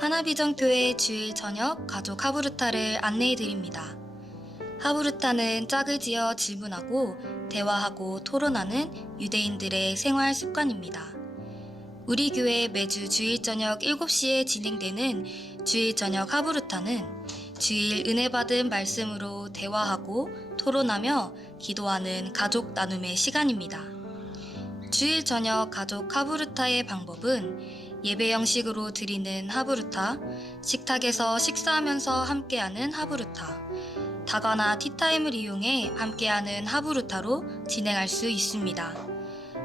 하나비전교회 주일 저녁 가족 하부르타를 안내해 드립니다. 하부르타는 짝을 지어 질문하고 대화하고 토론하는 유대인들의 생활 습관입니다. 우리 교회 매주 주일 저녁 7시에 진행되는 주일 저녁 하부르타는 주일 은혜 받은 말씀으로 대화하고 토론하며 기도하는 가족 나눔의 시간입니다. 주일 저녁 가족 하부르타의 방법은 예배 형식으로 드리는 하부르타, 식탁에서 식사하면서 함께하는 하부르타, 다과나 티타임을 이용해 함께하는 하부르타로 진행할 수 있습니다.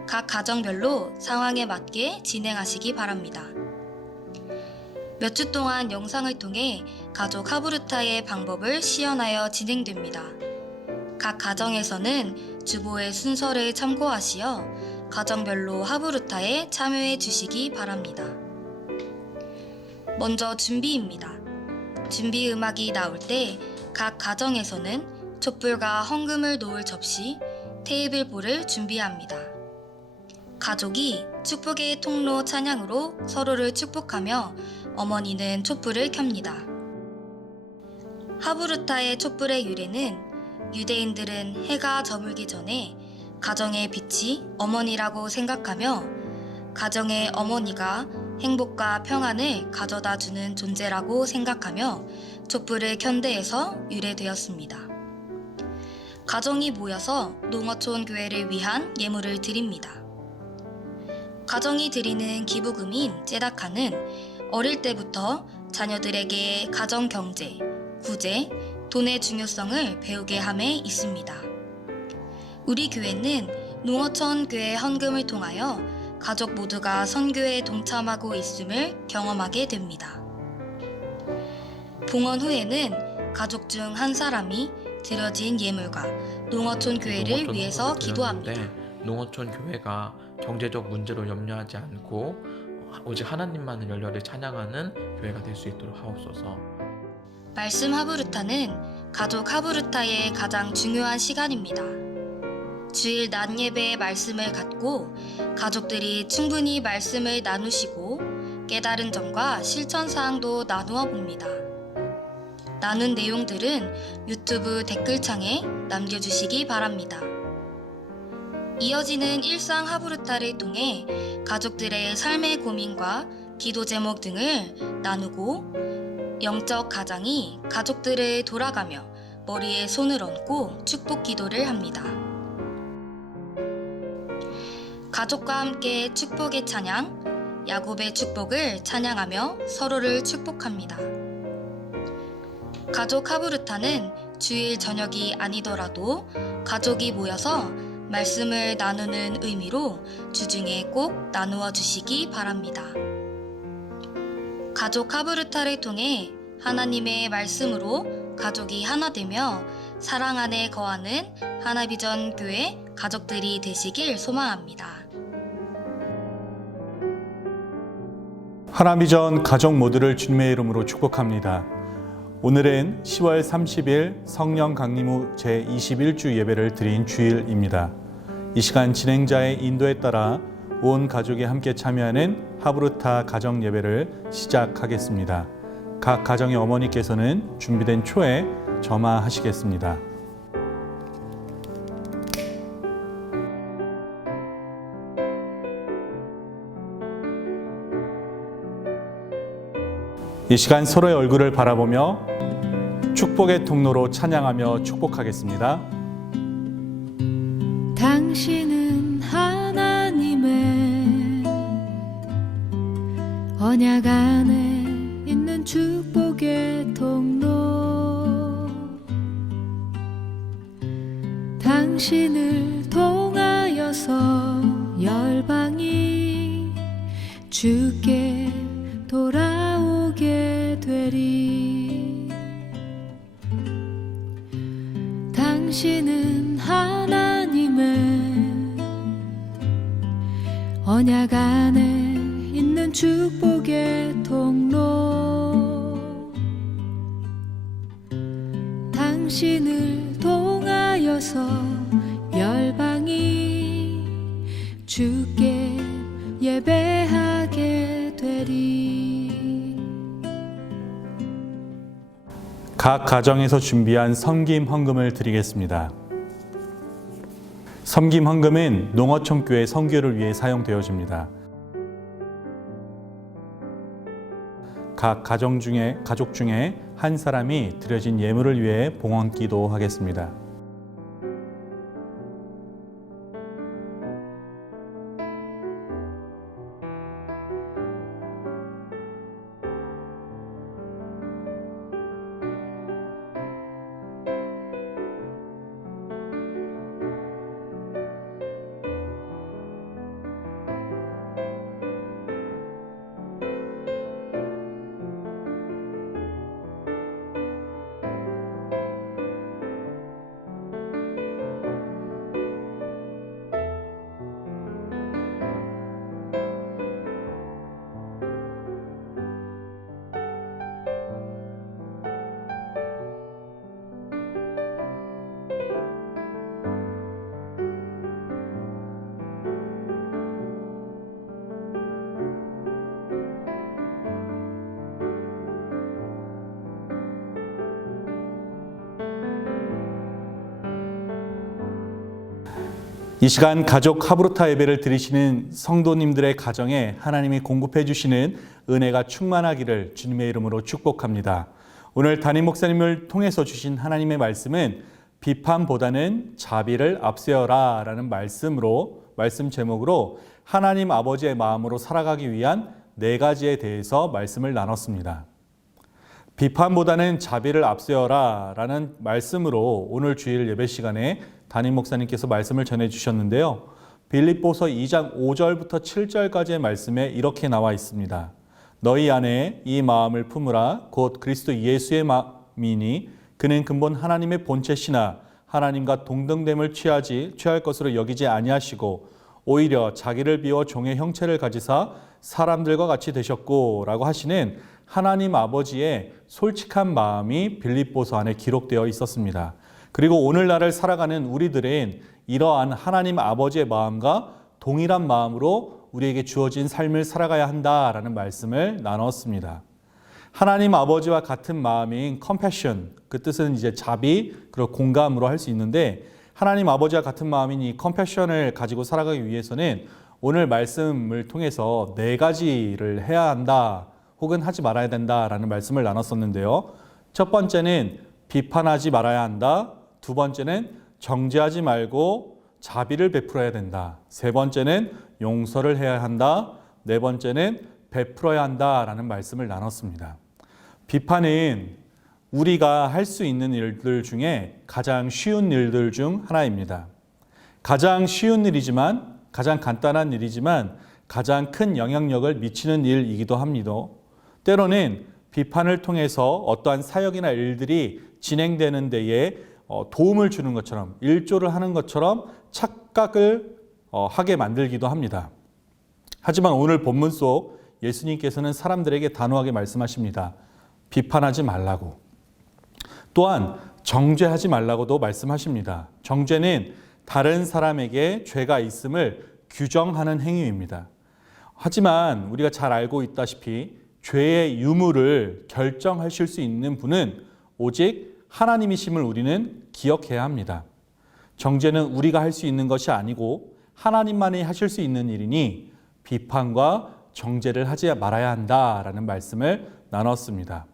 각 가정별로 상황에 맞게 진행하시기 바랍니다. 몇 주 동안 영상을 통해 가족 하부르타의 방법을 시연하여 진행됩니다. 각 가정에서는 주보의 순서를 참고하시어 가정별로 하부르타에 참여해 주시기 바랍니다. 먼저 준비입니다. 준비 음악이 나올 때 각 가정에서는 촛불과 헌금을 놓을 접시, 테이블볼을 준비합니다. 가족이 축복의 통로 찬양으로 서로를 축복하며 어머니는 촛불을 켭니다. 하부르타의 촛불의 유래는 유대인들은 해가 저물기 전에 가정의 빛이 어머니라고 생각하며 가정의 어머니가 행복과 평안을 가져다 주는 존재라고 생각하며 촛불을 켠 데에서 유래되었습니다. 가정이 모여서 농어촌 교회를 위한 예물을 드립니다. 가정이 드리는 기부금인 째다카는 어릴 때부터 자녀들에게 가정 경제, 구제, 돈의 중요성을 배우게 함에 있습니다. 우리 교회는 농어촌 교회 헌금을 통하여 가족 모두가 선교에 동참하고 있음을 경험하게 됩니다. 봉헌 후에는 가족 중 한 사람이 드려진 예물과 농어촌 교회를 위해서 기도합니다. 농어촌 교회가 경제적 문제로 염려하지 않고 오직 하나님만을 열렬히 찬양하는 교회가 될 수 있도록 하옵소서. 말씀 하부르타는 가족 하부르타의 가장 중요한 시간입니다. 주일 낮 예배의 말씀을 갖고 가족들이 충분히 말씀을 나누시고 깨달은 점과 실천 사항도 나누어 봅니다. 나눈 내용들은 유튜브 댓글창에 남겨주시기 바랍니다. 이어지는 일상 하부르타를 통해 가족들의 삶의 고민과 기도 제목 등을 나누고 영적 가장이 가족들을 돌아가며 머리에 손을 얹고 축복 기도를 합니다. 가족과 함께 축복의 찬양, 야곱의 축복을 찬양하며 서로를 축복합니다. 가족 하부르타는 주일 저녁이 아니더라도 가족이 모여서 말씀을 나누는 의미로 주중에 꼭 나누어 주시기 바랍니다. 가족 하부르타를 통해 하나님의 말씀으로 가족이 하나 되며 사랑 안에 거하는 하나비전 교회 가족들이 되시길 소망합니다. 하나비전 가족 모두를 주님의 이름으로 축복합니다. 오늘은 10월 30일 성령 강림 후 제21주 예배를 드린 주일입니다. 이 시간 진행자의 인도에 따라 온 가족이 함께 참여하는 하부르타 가정 예배를 시작하겠습니다. 각 가정의 어머니께서는 준비된 초에 점화하시겠습니다. 이 시간 서로의 얼굴을 바라보며 축복의 통로로 찬양하며 축복하겠습니다. 당신은 하나님의 언약 안에 있는 축복의 통로, 당신을 통하여서 열방이 주께 돌아오게 되리. 당신은 하나님의 언약 안에 있는 축복의 통로, 당신을 통하여서 열방이 주께 예배하게 되리. 각 가정에서 준비한 섬김 헌금을 드리겠습니다. 섬김 헌금은 농어촌교회 선교를 위해 사용되어집니다. 각 가족 중에 한 사람이 드려진 예물을 위해 봉헌 기도하겠습니다. 이 시간 가족 하브루타 예배를 드리시는 성도님들의 가정에 하나님이 공급해 주시는 은혜가 충만하기를 주님의 이름으로 축복합니다. 오늘 담임 목사님을 통해서 주신 하나님의 말씀은 비판보다는 자비를 앞세워라 라는 말씀 제목으로 하나님 아버지의 마음으로 살아가기 위한 4가지에 대해서 말씀을 나눴습니다. 비판보다는 자비를 앞세워라 라는 말씀으로 오늘 주일 예배 시간에 담임 목사님께서 말씀을 전해 주셨는데요. 빌립보서 2장 5절부터 7절까지의 말씀에 이렇게 나와 있습니다. 너희 안에 이 마음을 품으라 곧 그리스도 예수의 마음이니 그는 근본 하나님의 본체시나 하나님과 동등됨을 취할 것으로 여기지 아니하시고 오히려 자기를 비워 종의 형체를 가지사 사람들과 같이 되셨고 라고 하시는 하나님 아버지의 솔직한 마음이 빌립보서 안에 기록되어 있었습니다. 그리고 오늘날을 살아가는 우리들은 이러한 하나님 아버지의 마음과 동일한 마음으로 우리에게 주어진 삶을 살아가야 한다라는 말씀을 나눴습니다. 하나님 아버지와 같은 마음인 compassion, 그 뜻은 이제 자비, 그리고 공감으로 할 수 있는데 하나님 아버지와 같은 마음인 이 compassion을 가지고 살아가기 위해서는 오늘 말씀을 통해서 4가지를 해야 한다 혹은 하지 말아야 된다라는 말씀을 나눴었는데요. 첫 번째는 비판하지 말아야 한다. 두 번째는 정죄하지 말고 자비를 베풀어야 된다. 세 번째는 용서를 해야 한다. 네 번째는 베풀어야 한다라는 말씀을 나눴습니다. 비판은 우리가 할 수 있는 일들 중에 가장 쉬운 일들 중 하나입니다. 가장 쉬운 일이지만, 가장 간단한 일이지만 가장 큰 영향력을 미치는 일이기도 합니다. 때로는 비판을 통해서 어떠한 사역이나 일들이 진행되는 데에 도움을 주는 것처럼, 일조를 하는 것처럼 착각을 하게 만들기도 합니다. 하지만 오늘 본문 속 예수님께서는 사람들에게 단호하게 말씀하십니다. 비판하지 말라고. 또한 정죄하지 말라고도 말씀하십니다. 정죄는 다른 사람에게 죄가 있음을 규정하는 행위입니다. 하지만 우리가 잘 알고 있다시피 죄의 유무를 결정하실 수 있는 분은 오직 하나님이심을 우리는 기억해야 합니다. 정죄는 우리가 할 수 있는 것이 아니고 하나님만이 하실 수 있는 일이니 비판과 정죄를 하지 말아야 한다라는 말씀을 나눴습니다.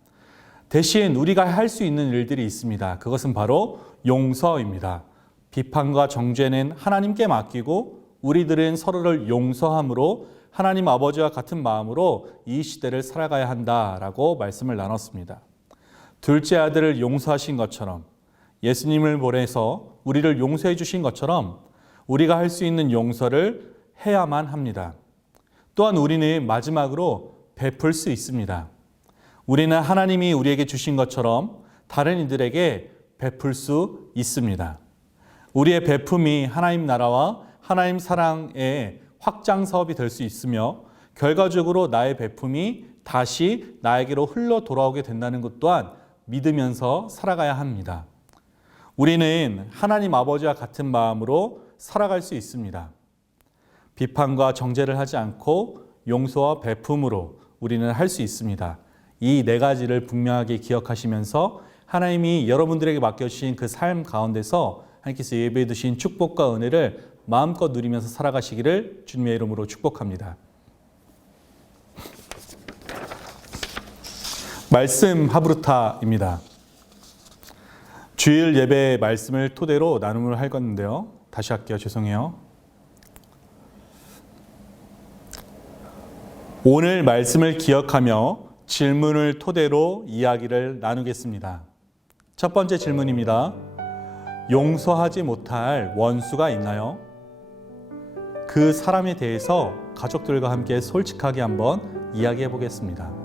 대신 우리가 할 수 있는 일들이 있습니다. 그것은 바로 용서입니다. 비판과 정죄는 하나님께 맡기고 우리들은 서로를 용서함으로 하나님 아버지와 같은 마음으로 이 시대를 살아가야 한다라고 말씀을 나눴습니다. 둘째 아들을 용서하신 것처럼 예수님을 보내서 우리를 용서해 주신 것처럼 우리가 할 수 있는 용서를 해야만 합니다. 또한 우리는 마지막으로 베풀 수 있습니다. 우리는 하나님이 우리에게 주신 것처럼 다른 이들에게 베풀 수 있습니다. 우리의 베품이 하나님 나라와 하나님 사랑의 확장 사업이 될 수 있으며 결과적으로 나의 베품이 다시 나에게로 흘러 돌아오게 된다는 것 또한 믿으면서 살아가야 합니다. 우리는 하나님 아버지와 같은 마음으로 살아갈 수 있습니다. 비판과 정죄를 하지 않고 용서와 베품으로 우리는 할 수 있습니다. 이 4가지를 분명하게 기억하시면서 하나님이 여러분들에게 맡겨주신 그 삶 가운데서 하나님께서 예배해 두신 축복과 은혜를 마음껏 누리면서 살아가시기를 주님의 이름으로 축복합니다. 말씀 하브루타입니다. 주일 예배 말씀을 토대로 나눔을 할 건데요. 다시 할게요. 죄송해요. 오늘 말씀을 기억하며 질문을 토대로 이야기를 나누겠습니다. 첫 번째 질문입니다. 용서하지 못할 원수가 있나요? 그 사람에 대해서 가족들과 함께 솔직하게 한번 이야기해 보겠습니다.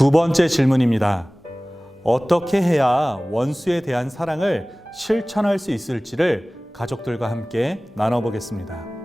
두 번째 질문입니다. 어떻게 해야 원수에 대한 사랑을 실천할 수 있을지를 가족들과 함께 나눠보겠습니다.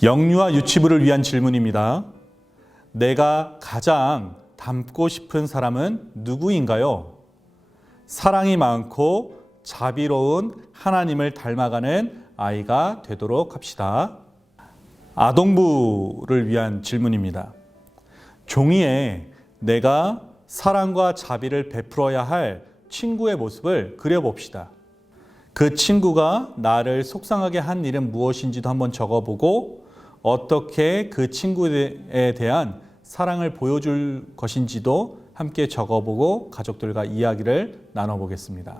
영유아 유치부를 위한 질문입니다. 내가 가장 닮고 싶은 사람은 누구인가요? 사랑이 많고 자비로운 하나님을 닮아가는 아이가 되도록 합시다. 아동부를 위한 질문입니다. 종이에 내가 사랑과 자비를 베풀어야 할 친구의 모습을 그려봅시다. 그 친구가 나를 속상하게 한 일은 무엇인지도 한번 적어보고 어떻게 그 친구에 대한 사랑을 보여줄 것인지도 함께 적어보고 가족들과 이야기를 나눠보겠습니다.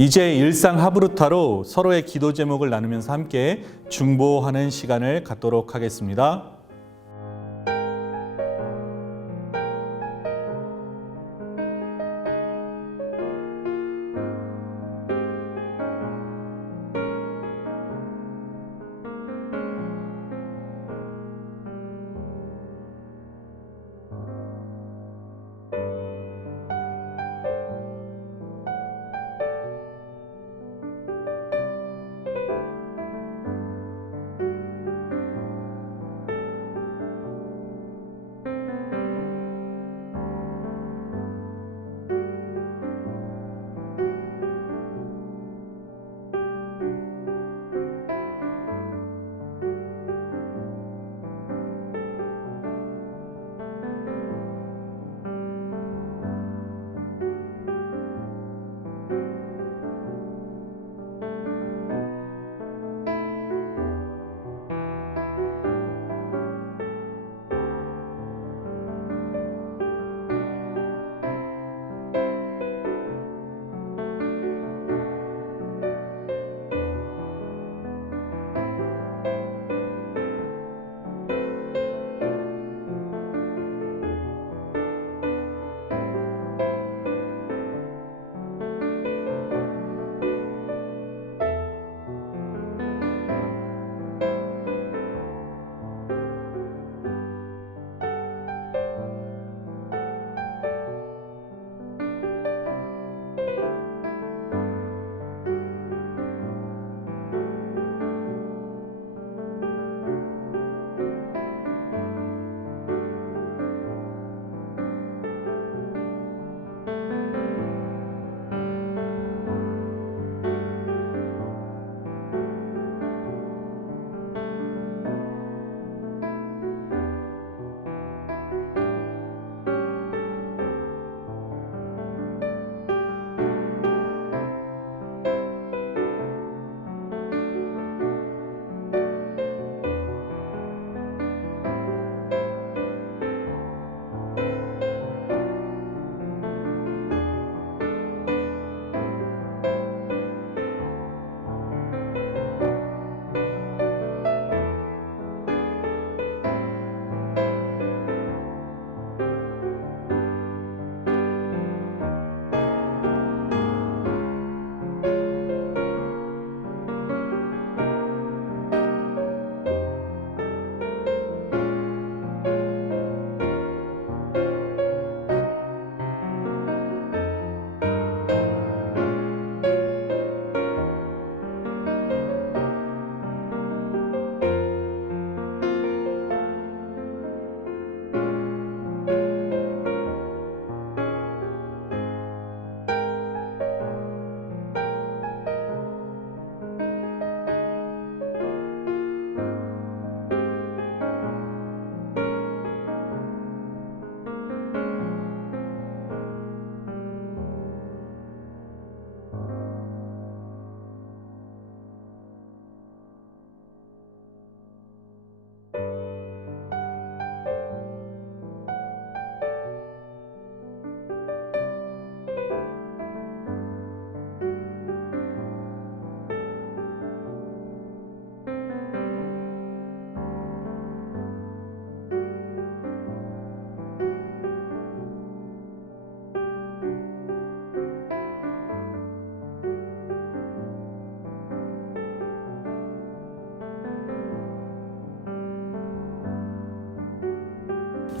이제 일상 하브루타로 서로의 기도 제목을 나누면서 함께 중보하는 시간을 갖도록 하겠습니다.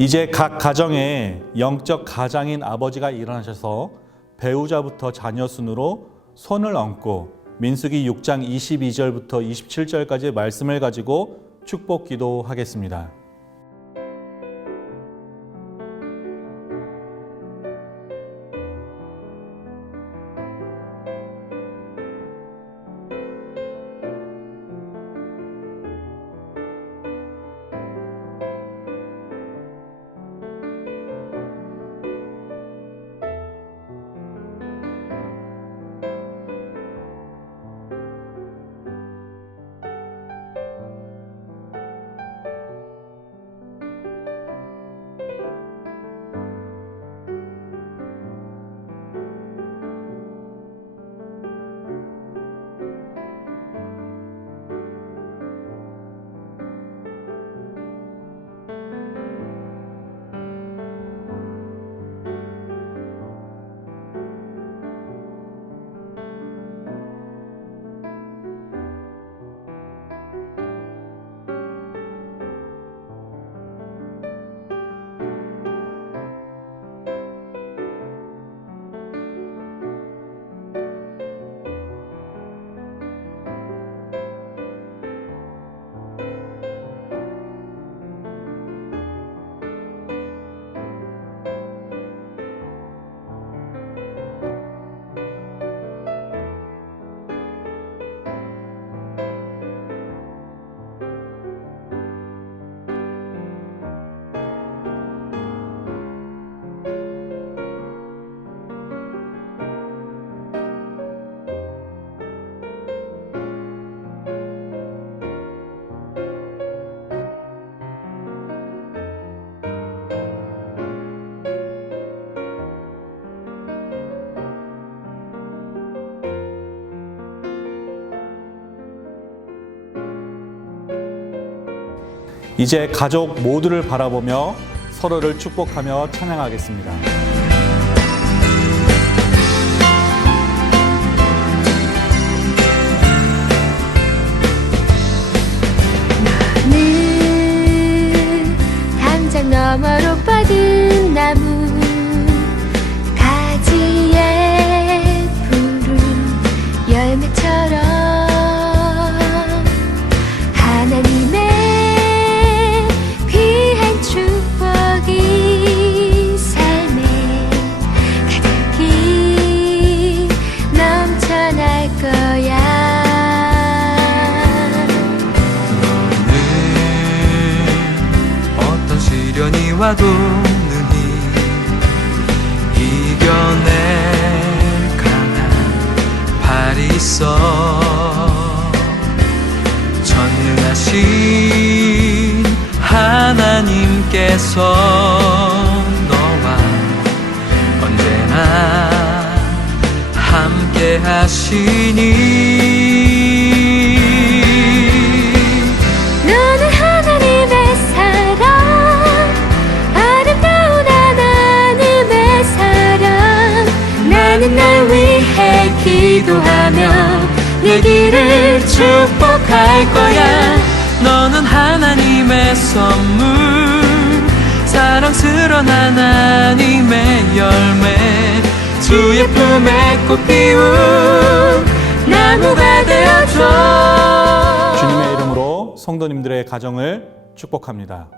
이제 각 가정에 영적 가장인 아버지가 일어나셔서 배우자부터 자녀 순으로 손을 얹고 민수기 6장 22절부터 27절까지 말씀을 가지고 축복 기도하겠습니다. 이제 가족 모두를 바라보며 서로를 축복하며 찬양하겠습니다. 너는 담장 너머로 뻗은 나무 가지에 푸른 열매처럼 하나님의 귀한 축복이 삶에 가득히 넘쳐날 거야. 어떤 시련이 와도 능히 이겨낼 강한 발이 있어. 전능하신 하나님께서 너와 언제나 함께 하시니. 너는 하나님의 사랑, 아름다운 하나님의 사랑. 나는 날 위해 기도하며 내 길을 축복할 거야. 너는 하나님의 선물, 사랑스러운 하나님의 열매, 주의 품에 꽃 피운 나무가 되어줘. 주님의 이름으로 성도님들의 가정을 축복합니다.